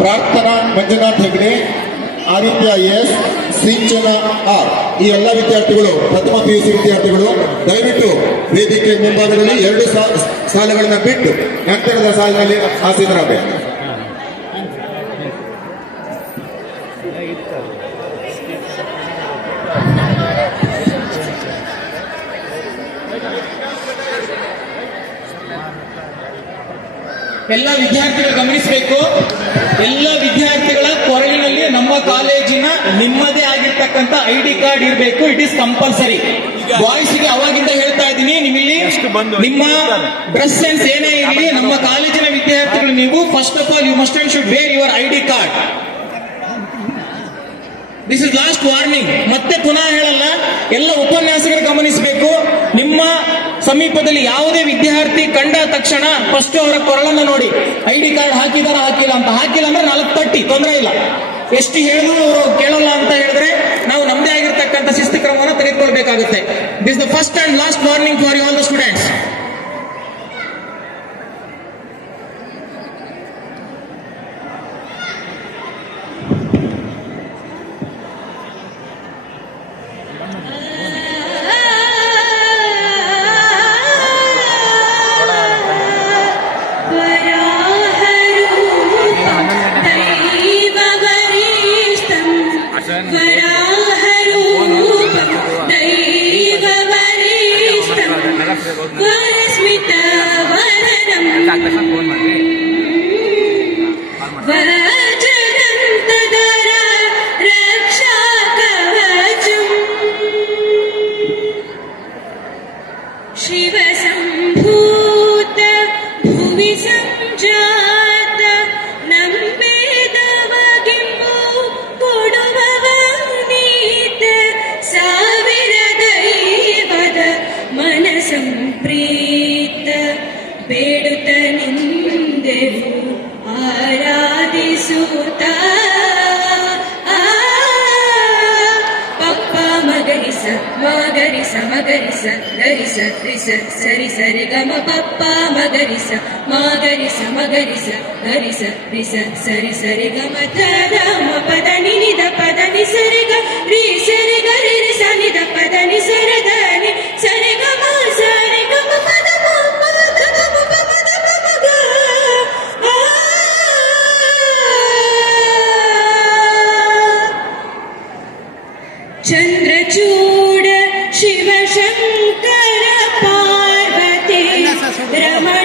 ಪ್ರಾರ್ಥನಾ ಮಂಜುನಾಥ್ ಹೆಗ್ಡೆ, ಆದಿತ್ಯ ಎಸ್, ಸಿಂಚನ ಆರ್, ಈ ಎಲ್ಲ ವಿದ್ಯಾರ್ಥಿಗಳು ಪ್ರಥಮ PUC ವಿದ್ಯಾರ್ಥಿಗಳು ದಯವಿಟ್ಟು ವೇದಿಕೆ ಮುಂಭಾಗದಲ್ಲಿ 2 ಸಾಲುಗಳನ್ನ ಬಿಟ್ಟು ನಂತರದ ಸಾಲಿನಲ್ಲಿ ಆಸೀನರಾಗಬೇಕು. ಎಲ್ಲ ವಿದ್ಯಾರ್ಥಿಗಳು ಗಮನಿಸಬೇಕು. ಎಲ್ಲ ವಿದ್ಯಾರ್ಥಿಗಳ ಕೊರಳಿನಲ್ಲಿ ನಮ್ಮ ಕಾಲೇಜಿನ ನಿಮ್ಮದೇ ಆಗಿರ್ತಕ್ಕಂಥ ID ಕಾರ್ಡ್ ಇರಬೇಕು. It is compulsory. ಬಾಯ್ಸ್ಗೆ ಅವಾಗಿಂದ ಹೇಳ್ತಾ ಇದ್ದೀನಿ, ನಿಮ್ಮಲ್ಲಿ ನಿಮ್ಮ ಡ್ರೆಸ್ ಸೆನ್ಸ್ ಏನೇ ಇರಲಿ, ನಮ್ಮ ಕಾಲೇಜಿನ ವಿದ್ಯಾರ್ಥಿಗಳು ನೀವು first of all you must and should wear your ID card. This is last warning. ಮತ್ತೆ ಪುನಃ ಹೇಳಲ್ಲ, ಎಲ್ಲ ಉಪನ್ಯಾಸಕರು ಗಮನಿಸಬೇಕು. ನಿಮ್ಮ ಸಮೀಪದಲ್ಲಿ ಯಾವುದೇ ವಿದ್ಯಾರ್ಥಿ ಕಂಡ ತಕ್ಷಣ ಫಸ್ಟ್ ಅವರ ಕೊರಳನ್ನ ನೋಡಿ, ID ಕಾರ್ಡ್ ಹಾಕಿದಾರ ಹಾಕಿಲ್ಲ ಅಂತ. ಹಾಕಿಲ್ಲ ಅಂದ್ರೆ 4 ತಟ್ಟಿ, ತೊಂದರೆ ಇಲ್ಲ. ಎಷ್ಟು ಹೇಳಿದ್ರು ಅವರು ಕೇಳಲ್ಲ ಅಂತ ಹೇಳಿದ್ರೆ ನಾವು ನಮ್ಮದೇ ಆಗಿರ್ತಕ್ಕಂಥ ಶಿಸ್ತು ಕ್ರಮವನ್ನು ತೆಗೆದುಕೊಳ್ಬೇಕಾಗುತ್ತೆ. This the first and last warning for all the students. ಸರಿ ಸರಿ ಗಮ ಪಪ್ಪ ಮಗರಿಸ ಮಗರಿಸ ಮಗರಿಸ ಗರಿಸ ರಿಸ ಸರಿ ಸರಿ ಗಮ ದ ಪದ ನಿದ ಪದ ನಿ ಸರಿ ಗ ರಿ ಸರಿ ಗ ರಿ ರಿ ಸ ನಿ ದ ಪದ ನಿ ಸರಿ ದ ನಿ ಸರಿ ಗಮ ಸರಿ ಗಮ ಪದ ಪದ ಗಮ ಪದ ಪದ ಚಂದ್ರಚೂಡ ಶಿವಶಂಕರ ಪಾರ್ವತಿ ರಮಣ